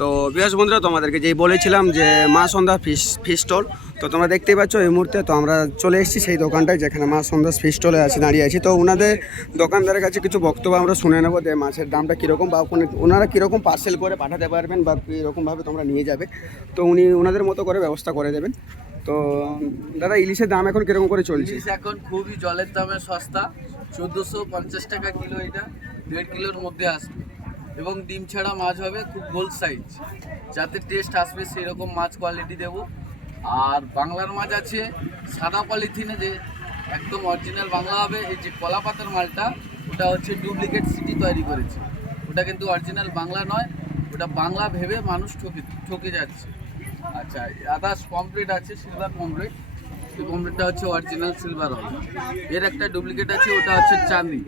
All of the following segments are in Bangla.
তো বিহাস বন্ধুরা, তোমাদেরকে যেই বলেছিলাম যে মা সন্ধ্যা ফিস ফিস স্টল, তো তোমরা দেখতেই পাচ্ছ এই মুহূর্তে, তো আমরা চলে এসেছি সেই দোকানটায় যেখানে মা সন্ধ্যা ফিস স্টলে আছে, দাঁড়িয়ে আছি। তো ওনাদের দোকানদারের কাছে কিছু বক্তব্য আমরা শুনে নেব যে মাছের দামটা কীরকম বা ওনারা কীরকম পার্সেল করে পাঠাতে পারবেন বা কীরকমভাবে তোমরা নিয়ে যাবে। তো উনি ওনাদের মতো করে ব্যবস্থা করে দেবেন। তো, দাদা, ইলিশের দাম এখন কীরকম করে চলছে? ইলিশ এখন খুবই জলের দামে সস্তা। চোদ্দোশো পঞ্চাশ টাকা কিলো এটা, দেড় কিলোর মধ্যে আসবে। এবং ডিম ছাড়া মাছ হবে খুব গোল সাইজ যাতে টেস্ট আসবে সেই রকম মাছ কোয়ালিটি দেবো। আর বাংলার মাছ আছে সাদা পলিথিনে যে একদম অরিজিনাল বাংলা হবে, এই যে কলা পাতার মালটা, ওটা হচ্ছে ডুপ্লিকেট সিটি তৈরি করেছে। ওটা কিন্তু অরিজিনাল বাংলা নয়, ওটা বাংলা ভেবে মানুষ ঠকে ঠকে যাচ্ছে। আচ্ছা আদার্স পমপ্লেট আছে সিলভার পমপ্লেট এই পমপ্লেটটা হচ্ছে অরিজিনাল সিলভার হবে এর একটা ডুপ্লিকেট আছে ওটা হচ্ছে চাঁদি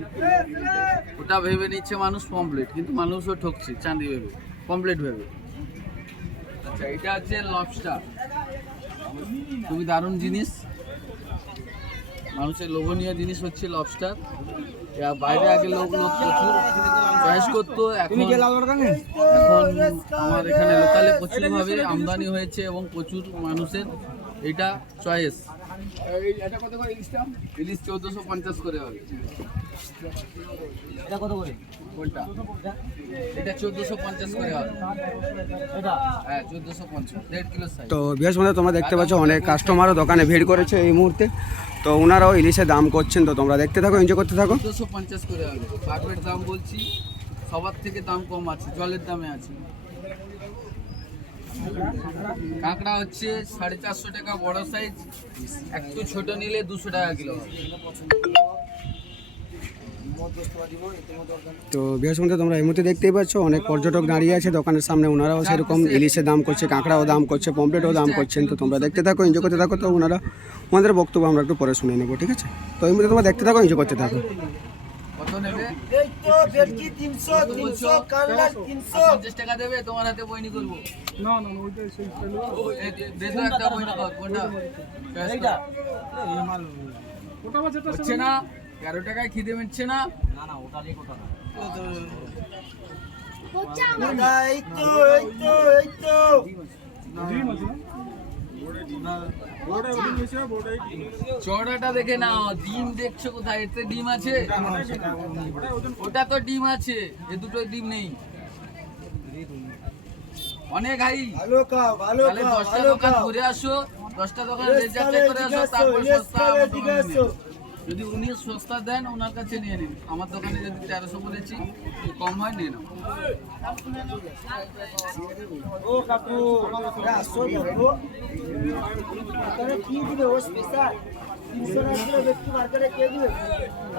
ওটা ভেবে নিচ্ছে মানুষ পমপ্লেট কিন্তু মানুষও ঠকছে চাঁদি ভেবে। পমপ্লেট ভেবে। আচ্ছা এটা হচ্ছে লবস্টার খুবই দারুণ জিনিস। মানুষের লোভনীয় জিনিস হচ্ছে লবস্টার বাইরে আগে লোক লোক প্রচুর। চয়েস করতো এখন এখন আমার এখানে লোকালে প্রচুরভাবে আমদানি হয়েছে এবং প্রচুর মানুষের এটা চয়েস ইলিশ চৌদ্দশো পঞ্চাশ করে এটা চোদ্দশো পঞ্চাশ করে হবে হ্যাঁ চোদ্দশো পঞ্চাশ তো বিহাস বন্ধুরা, তোমরা দেখতে পাচ্ছ অনেক কাস্টমারও দোকানে ভিড় করেছে এই মুহূর্তে। তো ওনারাও ইলিশের দাম করছেন। তো তোমরা দেখতে থাকো এনজয় করতে থাকো। চোদ্দশো পঞ্চাশ করে হবে। দাম বলছি, সবার থেকে দাম কম আছে, জলের দামে আছে। কাঁকড়া হচ্ছে সাড়ে চারশো টাকা বড় সাইজ একটু ছোট নিলে দুশো টাকা কিলো তো বিহাস বন্ধুরা তোমরা এই মুহূর্তে দেখতেই পাচ্ছ অনেক পর্যটক দাঁড়িয়ে আছে দোকানের সামনে ওনারাও সেরকম ইলিশের দাম করছে কাঁকড়াও দাম করছে পমপ্লেটও দাম করছেন তো তোমরা দেখতে থাকো এনজয় করতে থাকো তো ওনারা ওনাদের বক্তব্য আমরা একটু পরে শুনে নেব ঠিক আছে? তো এই মুহূর্তে তোমরা দেখতে থাকো এনজয় করতে থাকো। কত নেবে? এই ভেটকি তিনশো তিনশো বলছো? তিনশো। পঞ্চাশ টাকা দেবে তোমার হাতে বইনি করব। একটা কোনটা। হচ্ছে না তেরো টাকায় খিদে মিটছে না। দাদা এই তো এই তো এই তো। চড়াটা দেখে না ডিম দেখছ কোথায়? এতে ডিম আছে? ওটা তো ডিম আছে এ দুটো ডিম নেই। অনেক হাই। ভালো খাও ভালো তাহলে খাও দশটা দোকান ঘুরে আসো দশটা দোকান রেজাল্ট করে আসো, তারপর সস্তা যদি উনি সস্তা দেন ওনার কাছে নিয়ে নিন। আমার দোকানে যদি তেরোশো বলেছি কম হয় নিয়ে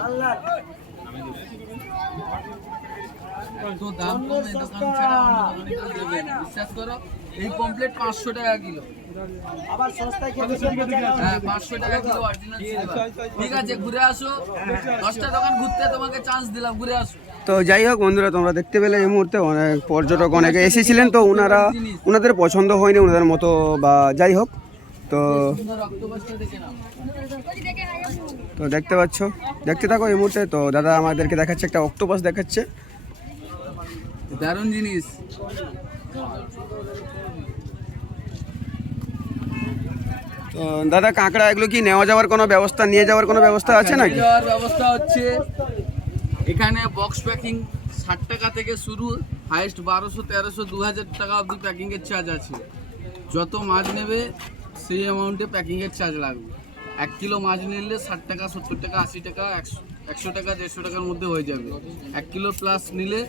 আল্লাহ তো দাম কম দোকান ছাড়া অন্য দোকানে। বিশ্বাস করো এই পাঁচশো টাকা কিলো। আবার সস্তায় খেতে খেতে হ্যাঁ পাঁচশো টাকা কিলো অরিজিনাল ঠিক আছে। ঘুরে আসো। দশটা দোকান ঘুরতে তোমাকে চান্স দিলাম ঘুরে আসো। তো যাই হোক বন্ধুরা তোমরা দেখতে পেলে এই মুহূর্তে অনেক পর্যটক অনেকে এসেছিলেন তো ওনারা ওনাদের পছন্দ হয়নি ওনাদের মতো বা যাই হোক তো তো দেখতে পাচ্ছ দেখতে থাকো এই মুহূর্তে। তো দাদা আমাদেরকে দেখাচ্ছে একটা অক্টোপাস দেখাচ্ছে। দারুণ জিনিস। তো দাদা কাঁকড়া এগুলো কি নেওয়া যাওয়ার কোনো ব্যবস্থা নিয়ে যাওয়ার কোনো ব্যবস্থা আছে নাকি? যাওয়ার ব্যবস্থা হচ্ছে এখানে বক্স প্যাকিং ষাট টাকা থেকে শুরু হাইস্ট বারোশো তেরোশো দু হাজার টাকা অবধি প্যাকিংয়ের চার্জ আছে। যত মাছ নেবে সেই অ্যামাউন্টে প্যাকিংয়ের চার্জ লাগবে। এক কিলো মাছ নিলে ষাট টাকা সত্তর টাকা আশি টাকা একশো একশো টাকা দেড়শো টাকার মধ্যে হয়ে যাবে। এক কিলো প্লাস নিলে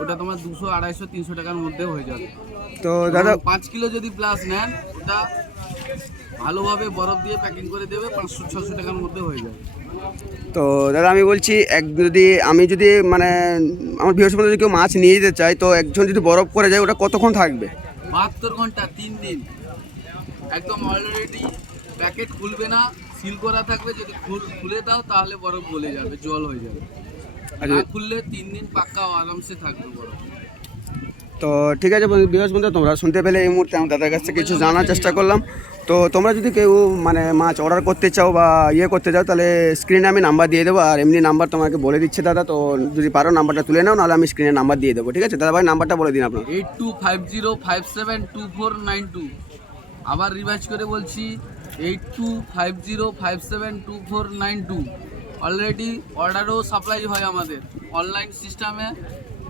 ওটা তোমার দুশো আড়াইশো তিনশো টাকার মধ্যে হয়ে যাবে। তো দাদা পাঁচ কিলো যদি প্লাস নেন ওটা ভালোভাবে বরফ দিয়ে প্যাকিং করে দেবে পাঁচশো ছশো টাকার মধ্যে হয়ে যাবে। তো দাদা আমি বলছি এক যদি আমি যদি মানে আমার বৃহস্পতি যদি কেউ মাছ নিয়ে যেতে চাই তো একজন যদি বরফ করে যায় ওটা কতক্ষণ থাকবে? বাহাত্তর ঘণ্টা তিন দিন। একদম অলরেডি প্যাকেট খুলবে না সিল করা থাকবে যদি খুলে দাও তাহলে বরফ গলে যাবে জল হয়ে যাবে। আচ্ছা। না খুললে তিন দিন পাক্কা আরামসে থাকবে বরফ। তো ঠিক আছে বিকাশ বন্ধু, তোমরা শুনতে পেলে এই মুহূর্তে আমি দাদার কাছ থেকে কিছু জানার চেষ্টা করলাম। তো তোমরা যদি কেউ মানে মাছ অর্ডার করতে চাও বা ইয়ে করতে চাও, তাহলে স্ক্রিনে আমি নাম্বার দিয়ে দেবো। আর এমনি নাম্বার তোমাকে বলে দিচ্ছে দাদা, তো যদি পারো নাম্বারটা তুলে নাও, নাহলে আমি স্ক্রিনে নাম্বার দিয়ে দেবো। ঠিক আছে? দাদা ভাই নাম্বারটা বলে দিন আপনার eight two five zero five seven two four nine two আবার রিভাইজ করে বলছি eight two five zero five seven two four nine two already অর্ডারও supply হয় আমাদের। অনলাইন সিস্টেমে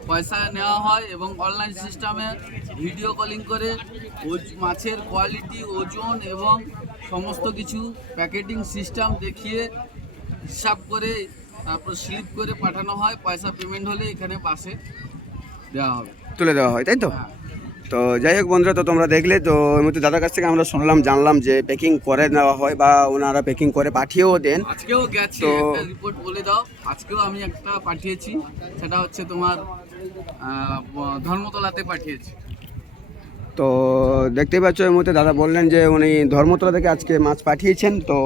পয়সা নেওয়া হয় এবং অনলাইন সিস্টেমে ভিডিও কলিং করে মাছের কোয়ালিটি ওজন এবং সমস্ত কিছু প্যাকেটিং সিস্টেম দেখিয়ে হিসাব করে তারপর স্লিপ করে পাঠানো হয়। পয়সা পেমেন্ট হলে এখানে পাশে দেওয়া হবে। তুলে দেওয়া হয় তাই তো? হ্যাঁ। তো যাই হোক বন্ধুরা তো তোমরা দেখলে তো এর মধ্যে দাদার কাছ থেকে আমরা শুনলাম জানলাম যে প্যাকিং করে নেওয়া হয় বা ওনারা প্যাকিং করে পাঠিয়েও দেন। আজকেও গেছে তো- রিপোর্ট বলে দাও। আজকেও আমি একটা পাঠিয়েছি। সেটা হচ্ছে তোমার ধর্মতলাতে পাঠিয়েছি। তো দেখতেই পাচ্ছ এই মুহূর্তে দাদা বললেন যে উনি ধর্মতলা থেকে আজকে মাছ পাঠিয়েছেন। তো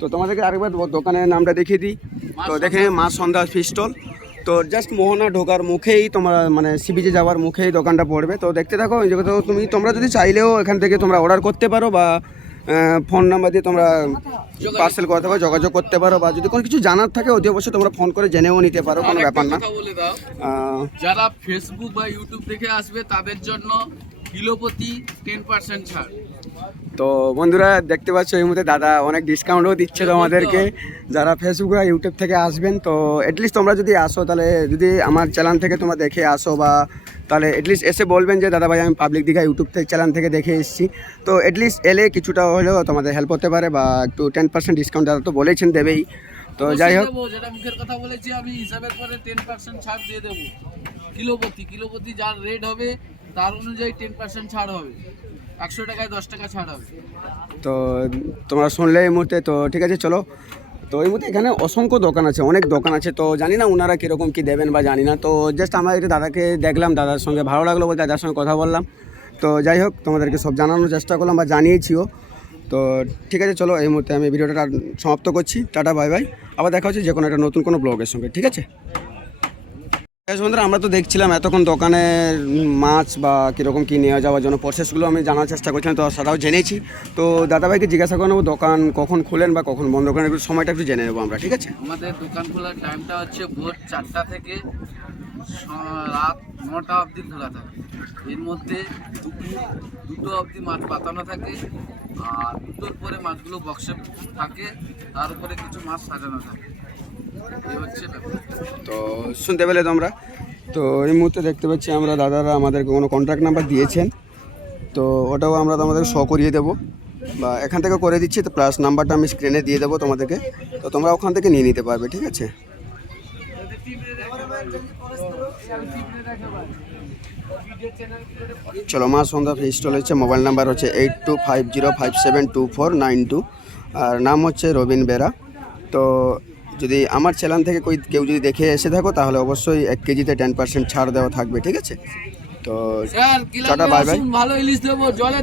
তো তোমাদেরকে আরেকবার দোকানের নামটা দেখিয়ে দিই। তো দেখে মা সন্ধ্যা ফিস্টল তো জাস্ট মোহনা ঢোকার মুখেই তোমরা মানে সিবিজে যাওয়ার মুখেই দোকানটা পড়বে। তো দেখতে থাকো তুমি তোমরা যদি চাইলেও এখান থেকে তোমরা অর্ডার করতে পারো বা ফোন নাম্বার দিয়ে তোমরা পার্সেল করতে পারো যোগাযোগ করতে পারো বা যদি কোনো কিছু জানার থাকে অতি অবশ্যই তোমরা ফোন করে জেনেও নিতে পারো কোনো ব্যাপার না। যারা ফেসবুক বা ইউটিউব দেখে আসবে তাদের জন্য কিলোপতি টেন পার্সেন্ট ছাড়। তো বন্ধুরা দেখতে পাচ্ছ এই মুহূর্তে দাদা অনেক ডিসকাউন্টও দিচ্ছে তোমাদেরকে। যারা ফেসবুক বা ইউটিউব থেকে আসবেন তো এটলিস্ট তোমরা যদি আসো তাহলে যদি আমার চ্যানেল থেকে তোমরা দেখে আসো বা তাহলে এটলিস্ট এসে বলবেন যে দাদা ভাই আমি পাবলিক দীঘা ইউটিউব থেকে চ্যানেল থেকে দেখে এসেছি। তো এটলিস্ট এলে কিছুটা হলেও তোমাদের হেল্প হতে পারে বা একটু টেন পার্সেন্ট ডিসকাউন্ট দাদা তো বলেছেন দেবেই। তো যাই হোক। যেটা মুখের কথা বলেছি আমি হিসাবের পরে টেন পার্সেন্ট ছাড় দিয়ে দেবো। কিলোপতি কিলোপতি যার রেট হবে তার অনুযায়ী টেন পার্সেন্ট ছাড় হবে। একশো টাকায় দশ টাকা ছাড় হবে। তো তোমরা শুনলে এই মুহূর্তে তো ঠিক আছে চলো। তো এই মুহূর্তে এখানে অসংখ্য দোকান আছে, অনেক দোকান আছে। তো জানি না ওনারা কীরকম কী দেবেন বা জানি না। তো জাস্ট আমরা একটু দাদাকে দেখলাম, দাদার সঙ্গে ভালো লাগল বলে দাদার সঙ্গে কথা বললাম। তো যাই হোক, তোমাদেরকে সব জানানোর চেষ্টা করলাম বা জানিয়েছিও। তো ঠিক আছে, চলো এই মুহূর্তে আমি ভিডিওটা সমাপ্ত করছি। Tata, bye bye. আবার দেখা হচ্ছে যে কোনো একটা নতুন কোনো ব্লগের সঙ্গে, ঠিক আছে? বন্ধুরা, আমরা তো দেখছিলাম এতক্ষণ দোকানের মাছ বা কীরকম কী নেওয়া যাওয়ার জন্য প্রসেসগুলো আমি জানার চেষ্টা করছিলাম, তো সেটাও জেনেছি। তো দাদাভাইকে জিজ্ঞাসা করে নেব দোকান কখন খুলেন বা কখন বন্ধ করেন, একটু সময়টা একটু জেনে নেব আমরা, ঠিক আছে? আমাদের দোকান খোলার টাইমটা হচ্ছে ভোর চারটা থেকে রাত নটা অবধি খোলা থাকে। এর মধ্যে দুটো অবধি মাছ পাতানো থাকে, আর দুটোর পরে মাছগুলো বক্সে থাকে, তার উপরে কিছু মাছ সাজানো থাকে। তো শুনতে পেলে তোমরা। তো এই মুহূর্তে দেখতে পাচ্ছি আমরা দাদারা আমাদেরকে কোনো কন্ট্যাক্ট নাম্বার দিয়েছেন। তো ওটাও আমরা তোমাদের শো করিয়ে দেবো। বা এখান থেকে করে দিচ্ছি, তো প্লাস নাম্বারটা আমি স্ক্রিনে দিয়ে দেবো তোমাদেরকে। তো তোমরা ওখান থেকে নিয়ে নিতে পারবে, ঠিক আছে? চলো, মা সন্ধ্যা স্টল হচ্ছে। মোবাইল নাম্বার হচ্ছে eight two five zero five seven two four nine two আর নাম হচ্ছে রবিন বেরা। তো যদি আমার চ্যানেল থেকে কই কেউ যদি দেখে এসে থাকো তাহলে অবশ্যই এক কেজিতে টেন পার্সেন্ট ছাড় দেওয়া থাকবে ঠিক আছে তো স্যার টাটা, বাই bye. ভালো ইলিশ দেবো জলে